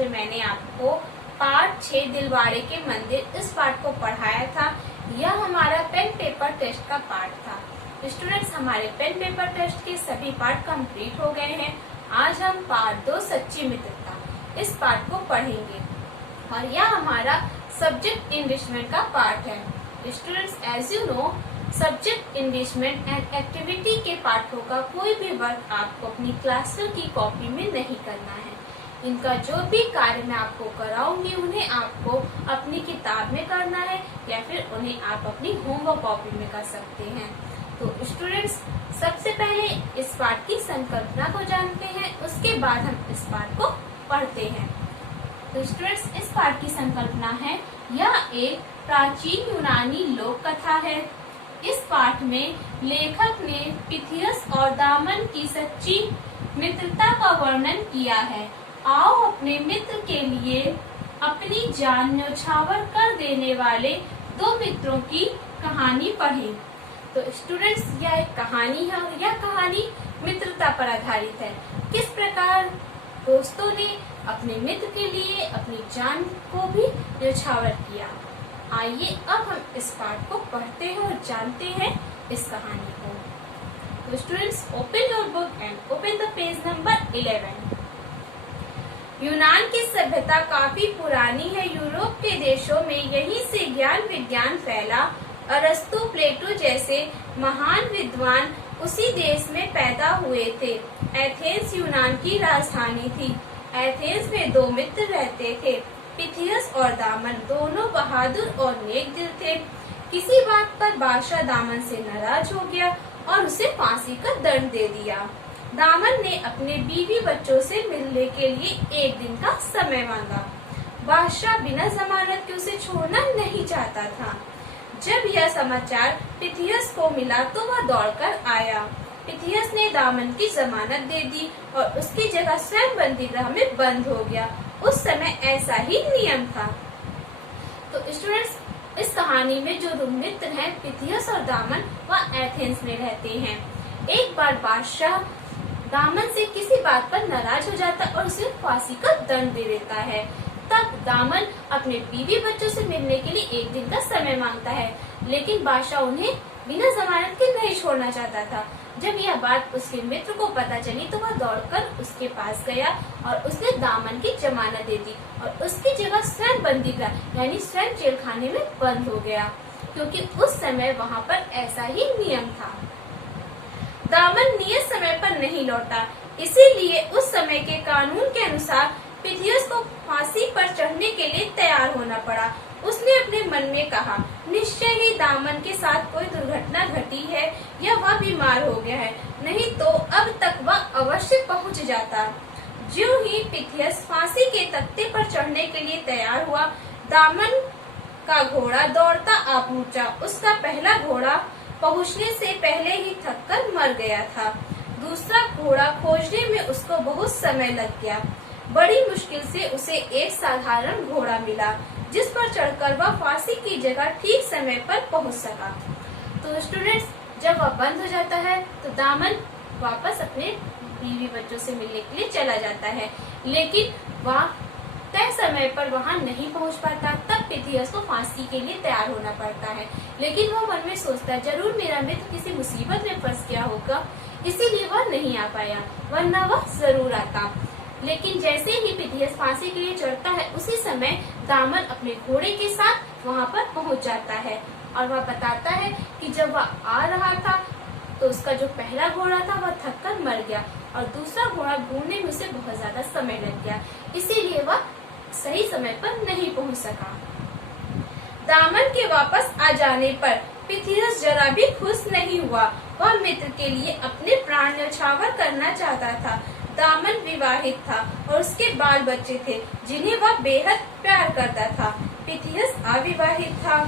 में मैंने आपको पार्ट 6 दिलवाड़े के मंदिर इस पार्ट को पढ़ाया था। यह हमारा पेन पेपर टेस्ट का पार्ट था। स्टूडेंट्स, हमारे पेन पेपर टेस्ट के सभी पार्ट कंप्लीट हो गए हैं। आज हम पार्ट 2 सच्ची मित्रता इस पार्ट को पढ़ेंगे और यह हमारा सब्जेक्ट इंग्लिशमेंट का पार्ट है। Students, as you know, subject इंग्लिशमेंट एंड एक्टिविटी के पाठों का कोई भी वर्क आपको अपनी क्लासवर्क की कॉपी में नहीं करना है। इनका जो भी कार्य मैं आपको कराऊंगी उन्हें आपको अपनी किताब में करना है या फिर उन्हें आप अपनी होमवर्क कॉपी में कर सकते हैं। तो स्टूडेंट्स, सबसे पहले इस पाठ की संकल्पना को जानते हैं, उसके बाद हम इस पाठ को पढ़ते हैं। तो स्टूडेंट्स, इस पाठ की संकल्पना है, यह एक प्राचीन यूनानी लोक कथा है। इस पाठ में लेखक ने पिथियस और दामन की सच्ची मित्रता का वर्णन किया है। आओ अपने मित्र के लिए अपनी जान न्यौछावर कर देने वाले दो मित्रों की कहानी पढ़ें। तो स्टूडेंट्स, यह एक कहानी है और यह कहानी मित्रता पर आधारित है। किस प्रकार दोस्तों ने अपने मित्र के लिए अपनी जान को भी न्यौछावर किया। आइए अब हम इस पाठ को पढ़ते हैं और जानते हैं इस कहानी को। तो students, open your book and open the page number 11। यूनान की सभ्यता काफी पुरानी है। यूरोप के देशों में यहीं से ज्ञान विज्ञान फैला। अरस्तु, प्लेटो जैसे महान विद्वान उसी देश में पैदा हुए थे। एथेंस यूनान की राजधानी थी। एथेंस में दो मित्र रहते थे, पिथियस और दामन। दोनों बहादुर और नेक दिल थे। किसी बात पर बादशाह दामन से नाराज हो गया और उसे फांसी का दंड दे दिया। दामन ने अपने बीवी बच्चों से मिलने के लिए एक दिन का समय मांगा। बादशाह बिना जमानत के उसे छोड़ना नहीं चाहता था। जब यह समाचार पिथियस को मिला तो वह दौड़कर आया। पिथियस ने दामन की जमानत दे दी और उसकी जगह स्वयं बंदीगृह में बंद हो गया। उस समय ऐसा ही नियम था। तो स्टूडेंट्स, इस कहानी में जो दो मित्र हैं पिथियस और दामन, वह एथेंस में रहते हैं। एक बार बादशाह दामन से किसी बात पर नाराज हो जाता और उसे फांसी का दंड दे देता है। तब दामन अपने बीवी बच्चों से मिलने के लिए एक दिन का समय मांगता है, लेकिन बादशाह उन्हें बिना जमानत के नहीं छोड़ना चाहता था। जब यह बात उसके मित्र को पता चली तो वह दौड़कर उसके पास गया और उसने दामन की जमानत दे दी और उसकी जगह स्वयं बंदीगृह यानी स्वयं जेल खाने में बंद हो गया, क्योंकि उस समय वहाँ पर ऐसा ही नियम था। दामन नियत समय पर नहीं लौटा, इसीलिए उस समय के कानून के अनुसार पिथियस को फांसी पर चढ़ने के लिए तैयार होना पड़ा। उसने अपने मन में कहा, निश्चय ही दामन के साथ कोई दुर्घटना घटी है या वह बीमार हो गया है, नहीं तो अब तक वह अवश्य पहुंच जाता। ज्यों ही पिथियस फांसी के तख्ते पर चढ़ने के लिए तैयार हुआ, दामन का घोड़ा दौड़ता आ पहुंचा। उसका पहला घोड़ा पहुंचने से पहले ही थककर मर गया था। दूसरा घोड़ा खोजने में उसको बहुत समय लग गया। बड़ी मुश्किल से उसे एक साधारण घोड़ा मिला, जिस पर चढ़कर वह फांसी की जगह ठीक समय पर पहुंच सका। तो स्टूडेंट्स, जब वह बंद हो जाता है तो दामन वापस अपने बीवी बच्चों से मिलने के लिए चला जाता है, लेकिन वह तय समय पर वहां नहीं पहुंच पाता। तब पिथियस को फांसी के लिए तैयार होना पड़ता है, लेकिन वह मन में सोचता है, जरूर मेरा मित्र किसी मुसीबत में फंस गया होगा, इसीलिए वह नहीं आ पाया, वरना वह जरूर आता। लेकिन जैसे ही पिथियस फांसी के लिए चढ़ता है, उसी समय दामन अपने घोड़े के साथ वहां पर पहुंच जाता है और वह बताता है कि जब वह आ रहा था तो उसका जो पहला घोड़ा था वह थककर मर गया और दूसरा घोड़ा ढूंढने में उसे बहुत ज्यादा समय लग गया, इसीलिए वह सही समय पर नहीं पहुंच सका। दामन के वापस आ जाने पर पिथियस जरा भी खुश नहीं हुआ। वह मित्र के लिए अपने प्राण न्यौछावर करना चाहता था। दामन विवाहित था और उसके बाल बच्चे थे, जिन्हें वह बेहद प्यार करता था। पिथियस अविवाहित था।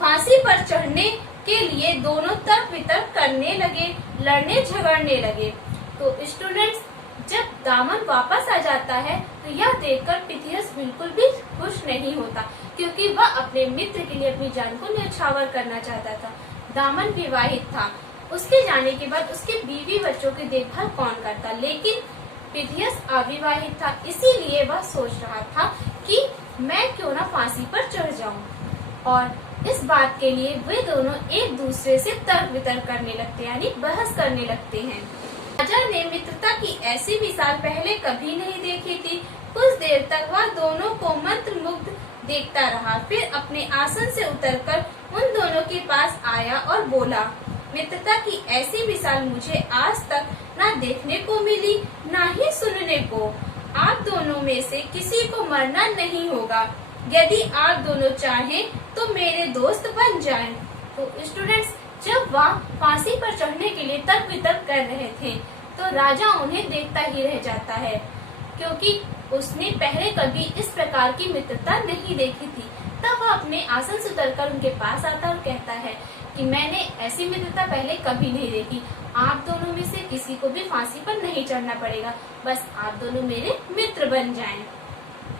फांसी पर चढ़ने के लिए दोनों तर्क वितर्क करने लगे, लड़ने झगड़ने लगे। तो स्टूडेंट्स, जब दामन वापस आ जाता है तो यह देखकर पिथियस बिल्कुल भी खुश नहीं होता, क्योंकि वह अपने मित्र के लिए अपनी जान को न्यौछावर करना चाहता था। दामन विवाहित था। उसके जाने के बाद उसके बीवी बच्चों की देखभाल कौन करता, लेकिन पिथियस अविवाहित था, इसीलिए वह सोच रहा था कि मैं क्यों ना फांसी पर चढ़ जाऊं। और इस बात के लिए वे दोनों एक दूसरे से तर्क वितर्क करने लगते यानी बहस करने लगते हैं। राजा ने मित्रता की ऐसी मिसाल पहले कभी नहीं देखी थी। कुछ देर तक वह दोनों को मंत्रमुग्ध देखता रहा, फिर अपने आसन से उतरकर उन दोनों के पास आया और बोला, मित्रता की ऐसी मिसाल मुझे आज तक ना देखने को मिली ना ही सुनने को। आप दोनों में से किसी को मरना नहीं होगा। यदि आप दोनों चाहें तो मेरे दोस्त बन जाएं। तो स्टूडेंट्स, जब वह फांसी पर चढ़ने के लिए तर्क वितर्क कर रहे थे तो राजा उन्हें देखता ही रह जाता है, क्योंकि उसने पहले कभी इस प्रकार की मित्रता नहीं देखी थी। तब वह अपने आसन से उतरकर उनके पास आता और कहता है कि मैंने ऐसी मित्रता पहले कभी नहीं देखी। आप दोनों में से किसी को भी फांसी पर नहीं चढ़ना पड़ेगा, बस आप दोनों मेरे मित्र बन जाएं।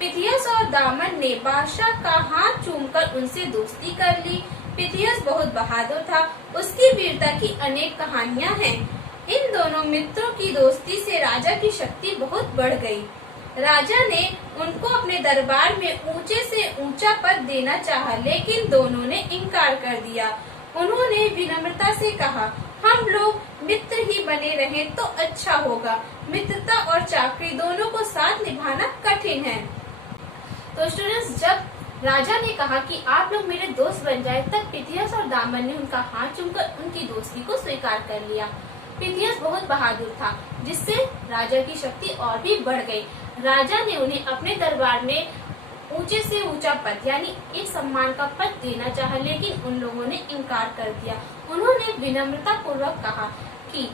पिथियस और दामन ने बादशाह का हाथ चूमकर उनसे दोस्ती कर ली। पिथियस बहुत बहादुर था, उसकी वीरता की अनेक कहानियां हैं। इन दोनों मित्रों की दोस्ती से राजा की शक्ति बहुत बढ़ गई। राजा ने उनको अपने दरबार में ऊंचे से ऊंचा पद देना चाहा, लेकिन दोनों ने इनकार कर दिया। उन्होंने विनम्रता से कहा, हम लोग मित्र ही बने रहें तो अच्छा होगा। मित्रता और चाकरी दोनों को साथ निभाना कठिन है। तो स्टूडेंट्स, जब राजा ने कहा कि आप लोग मेरे दोस्त बन जाए, तब पिथियस और दामन ने उनका हाथ चूमकर उनकी दोस्ती को स्वीकार कर लिया। पिथियस बहुत बहादुर था, जिससे राजा की शक्ति और भी बढ़ गई। राजा ने उन्हें अपने दरबार में ऊंचे से ऊंचा पद यानी एक सम्मान का पद देना चाहा, लेकिन उन लोगों ने इनकार कर दिया। उन्होंने विनम्रता पूर्वक कहा कि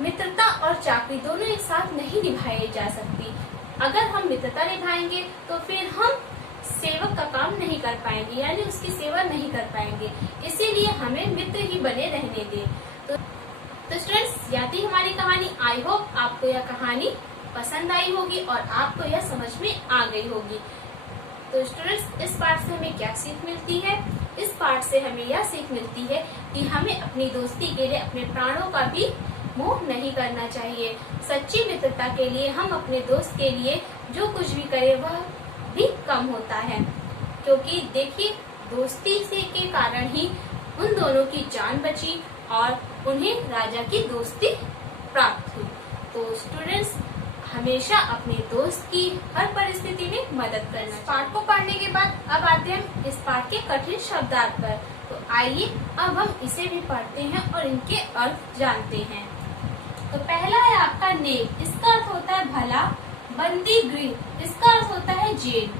मित्रता और चाकरी दोनों एक साथ नहीं निभाई जा सकती। अगर हम मित्रता निभाएंगे तो फिर हम सेवक का काम नहीं कर पाएंगे यानी उसकी सेवा नहीं कर पाएंगे, इसीलिए हमें मित्र ही बने रहने दें। तो स्टूडेंट्स, यह थी हमारी कहानी। आई होप आपको यह कहानी पसंद आई होगी और आपको यह समझ में आ गई होगी। तो स्टूडेंट्स, इस पाठ से हमें क्या सीख मिलती है? इस पाठ से हमें यह सीख मिलती है कि हमें अपनी दोस्ती के लिए अपने प्राणों का भी मोह नहीं करना चाहिए। सच्ची मित्रता के लिए हम अपने दोस्त के लिए जो कुछ भी करें वह भी कम होता है, क्योंकि देखिए दोस्ती से के कारण ही उन दोनों की जान बची और उन्हें राजा की दोस्ती प्राप्त हुई। तो स्टूडेंट्स, हमेशा अपने दोस्त की हर परिस्थिति में मदद करना। पाठ को पढ़ने के बाद अब आते हैं इस पाठ के कठिन शब्दार्थ पर। तो आइए अब हम इसे भी पढ़ते हैं और इनके अर्थ जानते हैं। तो पहला है आपका नेम, इसका अर्थ होता है भला। बंदी गृह, इसका अर्थ होता है जेल।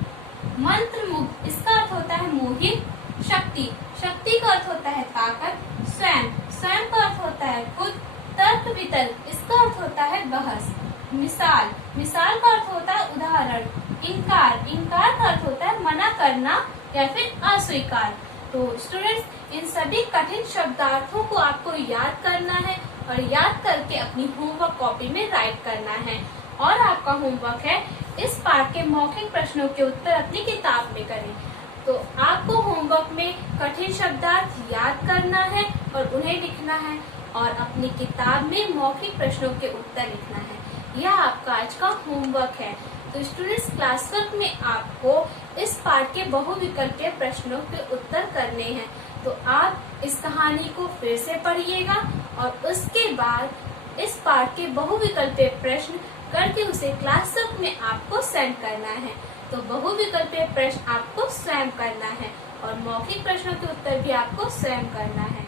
मंत्रमुग्ध, इसका अर्थ होता है मोहित। शक्ति, शक्ति का अर्थ होता है ताकत। स्वयं, स्वयं का अर्थ होता है खुद। तर्क वितर्क, इसका अर्थ होता है बहस। मिसाल, मिसाल का अर्थ होता है उदाहरण। इनकार, इनकार का अर्थ होता है मना करना या फिर अस्वीकार। तो स्टूडेंट्स, इन सभी कठिन शब्दार्थों को आपको याद करना है और याद करके अपनी होमवर्क कॉपी में राइट करना है। और आपका होमवर्क है इस पाठ के मौखिक प्रश्नों के उत्तर अपनी किताब में करें। तो आपको होमवर्क में कठिन शब्दार्थ याद करना है और उन्हें लिखना है और अपनी किताब में मौखिक प्रश्नों के उत्तर लिखना है। यह आपका आज का होमवर्क है। तो स्टूडेंट्स, क्लास वर्क में आपको इस पाठ के बहुविकल्पीय प्रश्नों के उत्तर करने हैं। तो आप इस कहानी को फिर से पढ़िएगा और उसके बाद इस पाठ के बहुविकल्पीय प्रश्न करके उसे क्लास वर्क में आपको सेंड करना है। तो बहुविकल्पीय प्रश्न आपको स्वयं करना है और मौखिक प्रश्नों के उत्तर भी आपको स्वयं करना है।